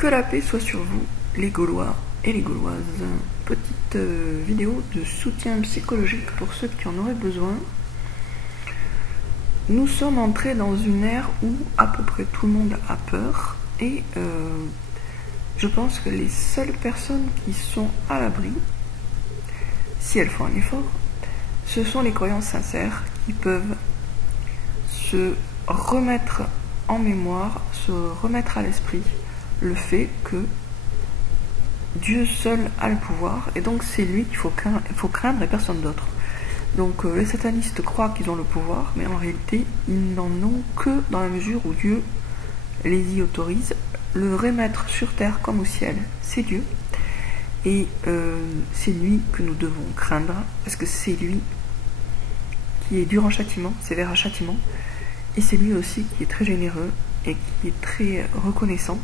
Que la paix soit sur vous, les Gaulois et les Gauloises. Petite vidéo de soutien psychologique pour ceux qui en auraient besoin. Nous sommes entrés dans une ère où à peu près tout le monde a peur et je pense que les seules personnes qui sont à l'abri, si elles font un effort, ce sont les croyants sincères qui peuvent se remettre en mémoire, se remettre à l'esprit le fait que Dieu seul a le pouvoir et donc c'est lui qu'il faut craindre et personne d'autre. Donc les satanistes croient qu'ils ont le pouvoir, mais en réalité ils n'en ont que dans la mesure où Dieu les y autorise. Le remettre sur terre comme au ciel, c'est Dieu. Et c'est lui que nous devons craindre, parce que c'est lui qui est dur en châtiment, sévère en châtiment, et c'est lui aussi qui est très généreux et qui est très reconnaissant.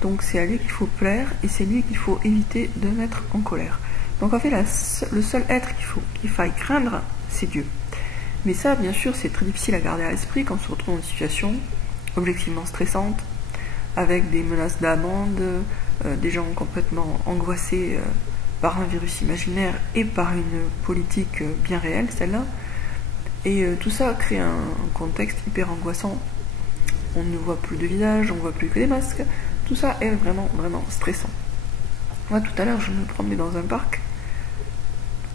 Donc c'est à lui qu'il faut plaire, et c'est lui qu'il faut éviter de mettre en colère. Donc en fait, le seul être qu'il faille craindre, c'est Dieu. Mais ça, bien sûr, c'est très difficile à garder à l'esprit quand on se retrouve dans une situation objectivement stressante, avec des menaces d'amende, des gens complètement angoissés par un virus imaginaire et par une politique bien réelle, celle-là. Et tout ça crée un contexte hyper angoissant. On ne voit plus de visage, on ne voit plus que des masques. Tout ça est vraiment, vraiment stressant. Moi, tout à l'heure, je me promenais dans un parc.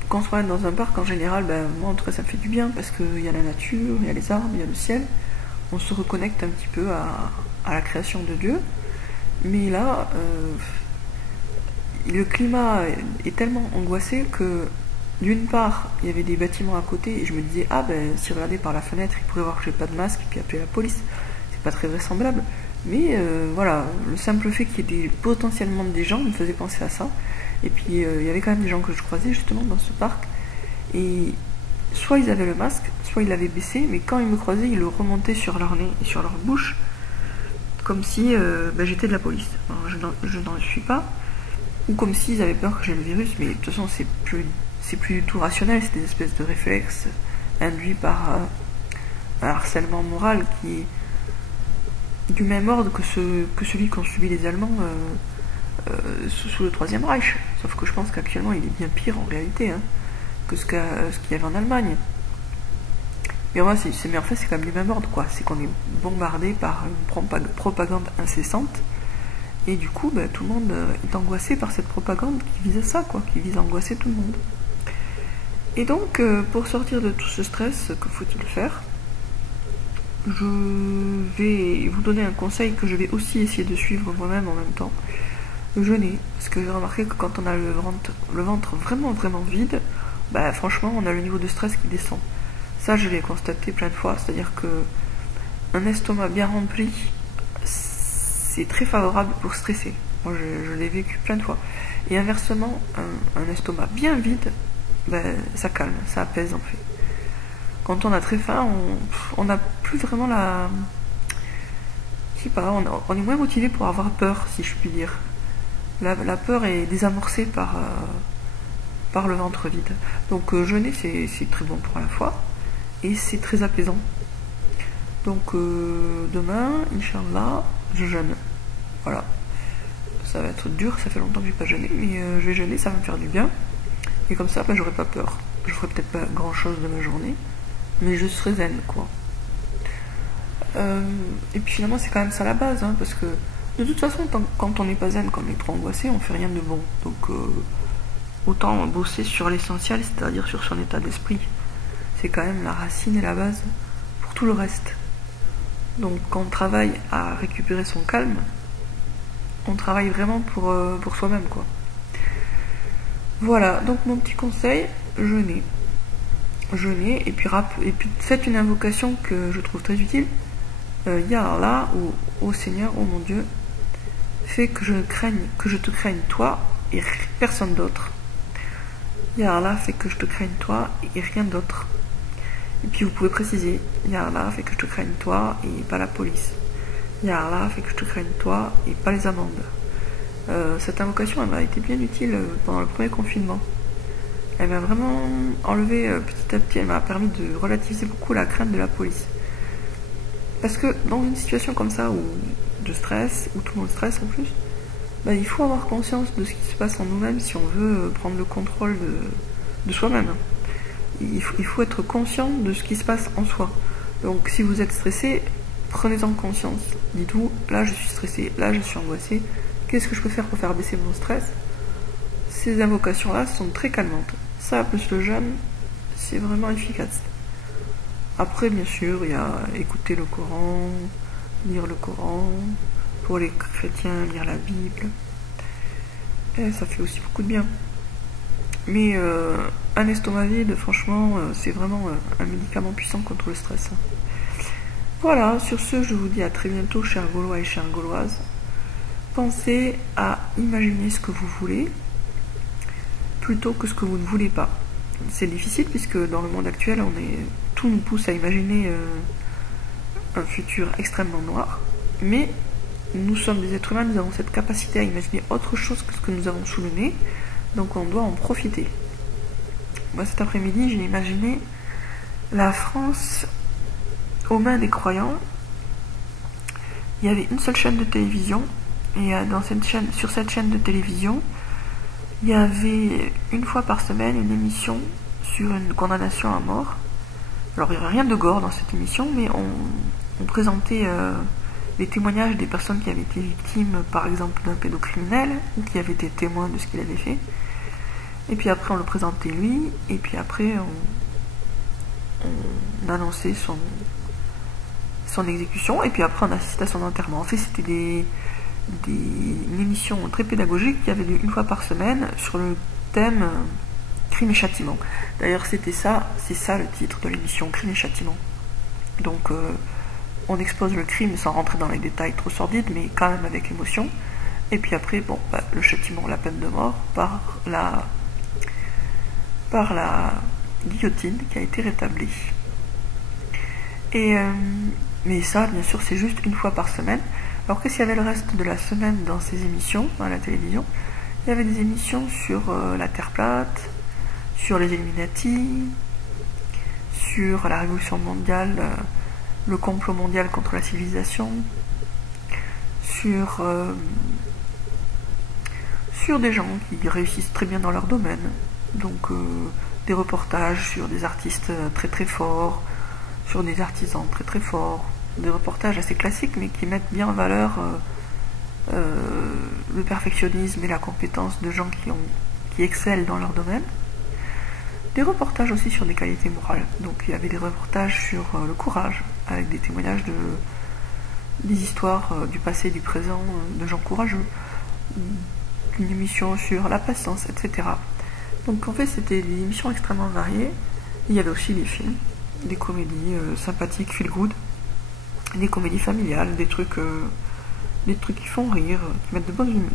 Quand on se promène dans un parc, en général, moi, en tout cas, ça me fait du bien, parce qu'il y a la nature, il y a les arbres, il y a le ciel. On se reconnecte un petit peu à la création de Dieu. Mais là, le climat est tellement angoissé que, d'une part, il y avait des bâtiments à côté, et je me disais, si regarder par la fenêtre, il pourrait voir que j'ai pas de masque, et puis appeler la police. C'est pas très vraisemblable. Mais voilà, le simple fait qu'il y ait potentiellement des gens me faisait penser à ça. Et puis il y avait quand même des gens que je croisais justement dans ce parc. Et soit ils avaient le masque, soit ils l'avaient baissé, mais quand ils me croisaient, ils le remontaient sur leur nez et sur leur bouche, comme si j'étais de la police. Alors, je n'en suis pas. Ou comme s'ils avaient peur que j'ai le virus, mais de toute façon c'est plus du tout rationnel, c'est des espèces de réflexes induits par un harcèlement moral qui est du même ordre que celui qu'ont subi les Allemands sous le Troisième Reich. Sauf que je pense qu'actuellement il est bien pire en réalité que ce qu'il y avait en Allemagne. Mais en fait c'est quand même du même ordre, quoi. C'est qu'on est bombardé par une propagande incessante. Et du coup, tout le monde est angoissé par cette propagande qui vise à ça, quoi, qui vise à angoisser tout le monde. Et donc, pour sortir de tout ce stress, que faut-il faire ? Je vais vous donner un conseil que je vais aussi essayer de suivre moi-même en même temps. Jeûner, parce que j'ai remarqué que quand on a le ventre vraiment vraiment vide, franchement on a le niveau de stress qui descend. Ça je l'ai constaté plein de fois, c'est-à-dire que un estomac bien rempli, c'est très favorable pour stresser. Moi je l'ai vécu plein de fois. Et inversement, un estomac bien vide, ça calme, ça apaise en fait. Quand on a très faim, on n'a plus vraiment la... Je sais pas, on est moins motivé pour avoir peur, si je puis dire. La peur est désamorcée par le ventre vide. Donc jeûner, c'est très bon pour la foi, et c'est très apaisant. Donc demain, Inch'Allah, je jeûne. Voilà. Ça va être dur, ça fait longtemps que j'ai pas jeûné, mais je vais jeûner, ça va me faire du bien. Et comme ça, j'aurai pas peur. Je ferai peut-être pas grand-chose de ma journée, mais je serai zen, quoi. Et puis finalement c'est quand même ça la base, parce que de toute façon quand on n'est pas zen, quand on est trop angoissé, on fait rien de bon. Donc autant bosser sur l'essentiel, c'est-à-dire sur son état d'esprit. C'est quand même la racine et la base pour tout le reste. Donc quand on travaille à récupérer son calme, on travaille vraiment pour soi-même, quoi. Voilà, donc mon petit conseil, jeûner, et puis faites une invocation que je trouve très utile. Ya Allah, ou ô Seigneur, ô mon Dieu, fais que je te craigne toi et personne d'autre. Ya Allah, fais que je te craigne toi et rien d'autre. Et puis vous pouvez préciser, Ya Allah, fais que je te craigne toi et pas la police. Ya Allah, fais que je te craigne toi et pas les amendes. Cette invocation, elle m'a été bien utile pendant le premier confinement. Elle m'a vraiment enlevé petit à petit, elle m'a permis de relativiser beaucoup la crainte de la police. Parce que dans une situation comme ça, de stress, où tout le monde stresse en plus, il faut avoir conscience de ce qui se passe en nous-mêmes si on veut prendre le contrôle de soi-même. Il faut être conscient de ce qui se passe en soi. Donc si vous êtes stressé, prenez-en conscience. Dites-vous, là je suis stressé, là je suis angoissé, qu'est-ce que je peux faire pour faire baisser mon stress? Ces invocations-là sont très calmantes. Ça, plus le jeûne, c'est vraiment efficace. Après, bien sûr, il y a écouter le Coran, lire le Coran, pour les chrétiens, lire la Bible. Et ça fait aussi beaucoup de bien. Mais un estomac vide, franchement, c'est vraiment un médicament puissant contre le stress. Voilà, sur ce, je vous dis à très bientôt, chers Gaulois et chères Gauloises. Pensez à imaginer ce que vous voulez, plutôt que ce que vous ne voulez pas. C'est difficile, puisque dans le monde actuel, tout nous pousse à imaginer un futur extrêmement noir, mais nous sommes des êtres humains, nous avons cette capacité à imaginer autre chose que ce que nous avons sous le nez, donc on doit en profiter. Moi, cet après-midi, j'ai imaginé la France aux mains des croyants. Il y avait une seule chaîne de télévision, et sur cette chaîne de télévision, il y avait une fois par semaine une émission sur une condamnation à mort. Alors il n'y avait rien de gore dans cette émission, mais on présentait les témoignages des personnes qui avaient été victimes, par exemple, d'un pédocriminel, ou qui avaient été témoins de ce qu'il avait fait. Et puis après on le présentait lui, et puis après on annonçait son exécution, et puis après on assistait à son enterrement. En fait, c'était une émission très pédagogique qui avait lieu une fois par semaine sur le thème crime et châtiment. D'ailleurs, c'est ça le titre de l'émission, crime et châtiment. Donc on expose le crime sans rentrer dans les détails trop sordides, mais quand même avec émotion. Et puis après, le châtiment, la peine de mort par la guillotine qui a été rétablie. Mais ça, bien sûr, c'est juste une fois par semaine. Alors qu'est-ce qu'il y avait le reste de la semaine dans ces émissions, à la télévision? Il y avait des émissions sur la Terre plate, sur les Illuminati, sur la Révolution mondiale, le complot mondial contre la civilisation, sur des gens qui réussissent très bien dans leur domaine. Donc des reportages sur des artistes très très forts, sur des artisans très très forts, des reportages assez classiques mais qui mettent bien en valeur le perfectionnisme et la compétence de gens qui excellent dans leur domaine. Des reportages aussi sur des qualités morales. Donc il y avait des reportages sur le courage, avec des témoignages des histoires du passé et du présent de gens courageux, une émission sur la patience, etc. Donc en fait c'était des émissions extrêmement variées. Il y avait aussi des films, des comédies sympathiques, feel good, des comédies familiales, des trucs qui font rire, qui mettent de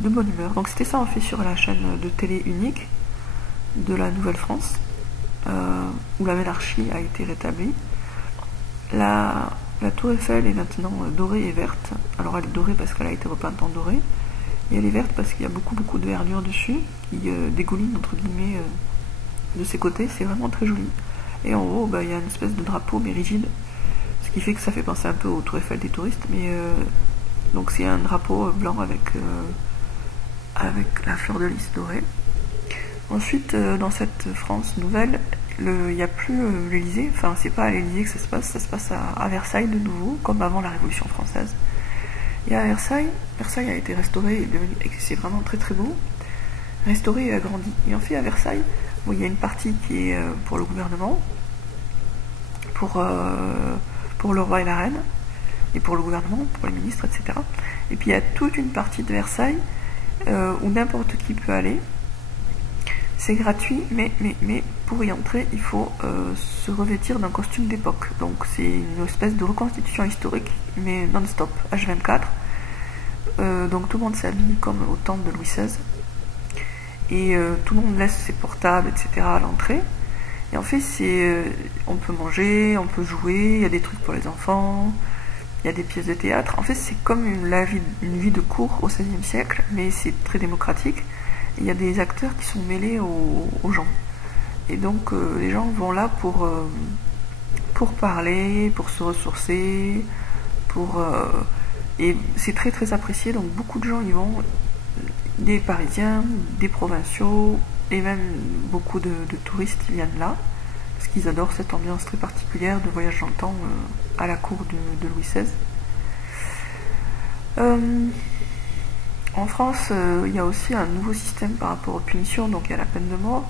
bonne humeur. Donc c'était ça en fait sur la chaîne de télé unique de la Nouvelle-France, où la monarchie a été rétablie. La tour Eiffel est maintenant dorée et verte. Alors elle est dorée parce qu'elle a été repeinte en doré, et elle est verte parce qu'il y a beaucoup de verdure dessus, qui dégouline entre guillemets de ses côtés. C'est vraiment très joli. Et en haut, il y a une espèce de drapeau mais rigide, ce qui fait que ça fait penser un peu aux tour Eiffel des touristes, mais donc c'est un drapeau blanc avec la fleur de lys dorée. Ensuite, dans cette France nouvelle, il n'y a plus l'Élysée, enfin c'est pas à l'Élysée que ça se passe à Versailles de nouveau, comme avant la Révolution française. Et à Versailles a été restauré, et c'est vraiment très très beau, restauré et agrandi. Et en fait à Versailles, il y a une partie qui est pour le gouvernement, pour le roi et la reine, et pour le gouvernement, pour les ministres, etc. Et puis il y a toute une partie de Versailles où n'importe qui peut aller. C'est gratuit, mais pour y entrer, il faut se revêtir d'un costume d'époque. Donc c'est une espèce de reconstitution historique, mais non-stop, H24. Donc tout le monde s'habille comme au temps de Louis XVI. Et tout le monde laisse ses portables, etc. à l'entrée. Et en fait, on peut manger, on peut jouer, il y a des trucs pour les enfants, il y a des pièces de théâtre. En fait, c'est comme une vie de cour au XVIe siècle, mais c'est très démocratique. Il y a des acteurs qui sont mêlés aux gens. Et donc, les gens vont là pour parler, pour se ressourcer, et c'est très très apprécié. Donc, beaucoup de gens y vont. des Parisiens, des provinciaux, et même beaucoup de touristes viennent là, parce qu'ils adorent cette ambiance très particulière de voyage dans le temps à la cour de Louis XVI. En France, il y a aussi un nouveau système par rapport aux punitions, donc il y a la peine de mort,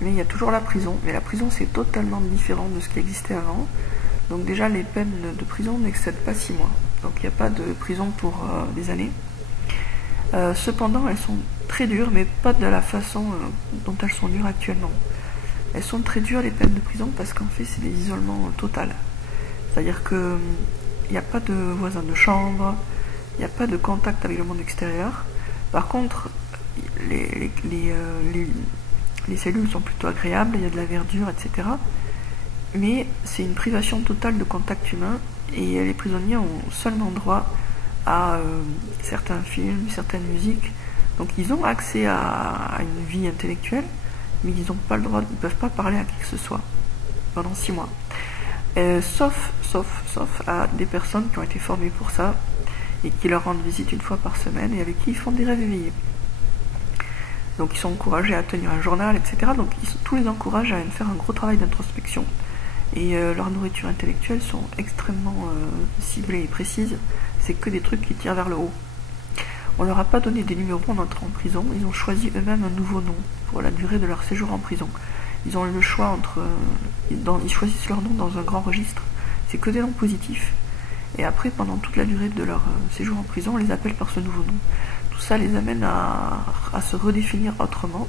mais il y a toujours la prison. Mais la prison, c'est totalement différent de ce qui existait avant. Donc déjà, les peines de prison n'excèdent pas 6 mois. Donc il n'y a pas de prison pour des années. Cependant, elles sont très dures, mais pas de la façon dont elles sont dures actuellement. Elles sont très dures, les peines de prison, parce qu'en fait, c'est des isolements total. C'est-à-dire qu'il n'y a pas de voisins de chambre, il n'y a pas de contact avec le monde extérieur. Par contre, les cellules sont plutôt agréables, il y a de la verdure, etc. Mais c'est une privation totale de contact humain, et les prisonniers ont seulement droit à certains films, certaines musiques. Donc ils ont accès à une vie intellectuelle, mais ils n'ont pas le droit, ils ne peuvent pas parler à qui que ce soit pendant 6 mois. Sauf à des personnes qui ont été formées pour ça et qui leur rendent visite une fois par semaine et avec qui ils font des rêves éveillés. Donc ils sont encouragés à tenir un journal, etc. Donc tous les encouragent à faire un gros travail d'introspection. Et leurs nourritures intellectuelles sont extrêmement ciblées et précises. C'est que des trucs qui tirent vers le haut. On leur a pas donné des numéros en entrant en prison. Ils ont choisi eux-mêmes un nouveau nom pour la durée de leur séjour en prison. Ils ont le choix entre... ils choisissent leur nom dans un grand registre. C'est que des noms positifs. Et après, pendant toute la durée de leur séjour en prison, on les appelle par ce nouveau nom. Tout ça les amène à se redéfinir autrement.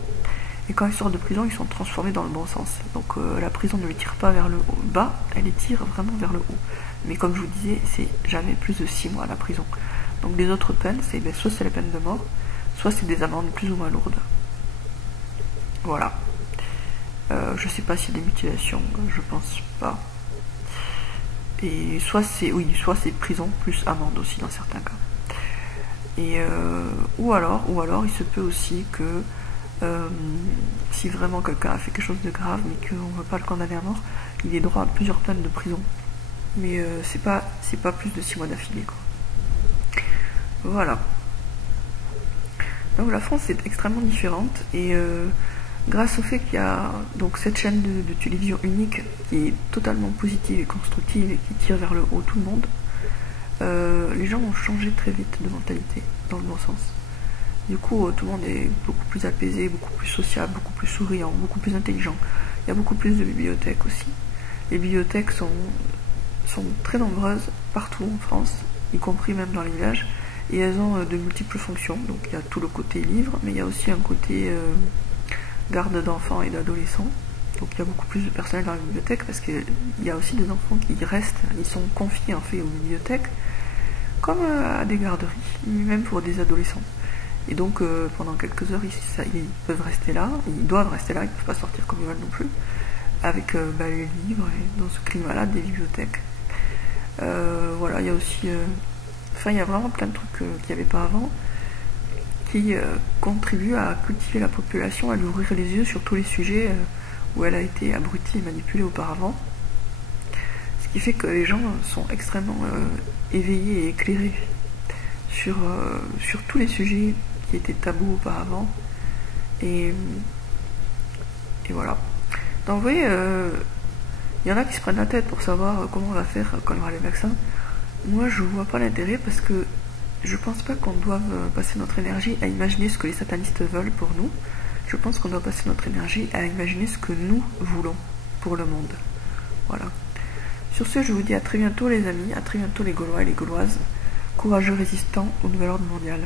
Et quand ils sortent de prison, ils sont transformés dans le bon sens. Donc la prison ne les tire pas vers le bas, elle les tire vraiment vers le haut. Mais comme je vous disais, c'est jamais plus de 6 mois à la prison. Donc les autres peines, soit c'est la peine de mort, soit c'est des amendes plus ou moins lourdes. Voilà. Je sais pas s'il y a des mutilations, je pense pas. Et soit c'est prison plus amende aussi dans certains cas. Et ou alors il se peut aussi que si vraiment quelqu'un a fait quelque chose de grave mais qu'on ne veut pas le condamner à mort, il ait droit à plusieurs peines de prison. Mais c'est pas plus de 6 mois d'affilée, quoi. Voilà. Donc la France est extrêmement différente et grâce au fait qu'il y a donc cette chaîne de télévision unique qui est totalement positive et constructive et qui tire vers le haut tout le monde, les gens ont changé très vite de mentalité, dans le bon sens. Du coup, tout le monde est beaucoup plus apaisé, beaucoup plus sociable, beaucoup plus souriant, beaucoup plus intelligent. Il y a beaucoup plus de bibliothèques aussi. Les bibliothèques sont très nombreuses partout en France, y compris même dans les villages, et elles ont de multiples fonctions. Donc il y a tout le côté livre, mais il y a aussi un côté garde d'enfants et d'adolescents. Donc il y a beaucoup plus de personnel dans la bibliothèque parce qu'il y a aussi des enfants qui restent, ils sont confiés en fait aux bibliothèques, comme à des garderies, même pour des adolescents. Et donc pendant quelques heures, ils peuvent rester là, ils doivent rester là, ils ne peuvent pas sortir comme ils veulent non plus, avec les livres et dans ce climat-là des bibliothèques. Voilà, il y a aussi... il y a vraiment plein de trucs qu'il n'y avait pas avant qui contribuent à cultiver la population, à lui ouvrir les yeux sur tous les sujets où elle a été abrutie et manipulée auparavant. Ce qui fait que les gens sont extrêmement éveillés et éclairés sur tous les sujets qui étaient tabous auparavant. Et voilà. Donc vous voyez, il y en a qui se prennent la tête pour savoir comment on va faire quand il y aura les vaccins. Moi, je vois pas l'intérêt parce que je pense pas qu'on doive passer notre énergie à imaginer ce que les satanistes veulent pour nous. Je pense qu'on doit passer notre énergie à imaginer ce que nous voulons pour le monde. Voilà. Sur ce, je vous dis à très bientôt les amis, à très bientôt les Gaulois et les Gauloises, courageux résistants au nouvel ordre mondial.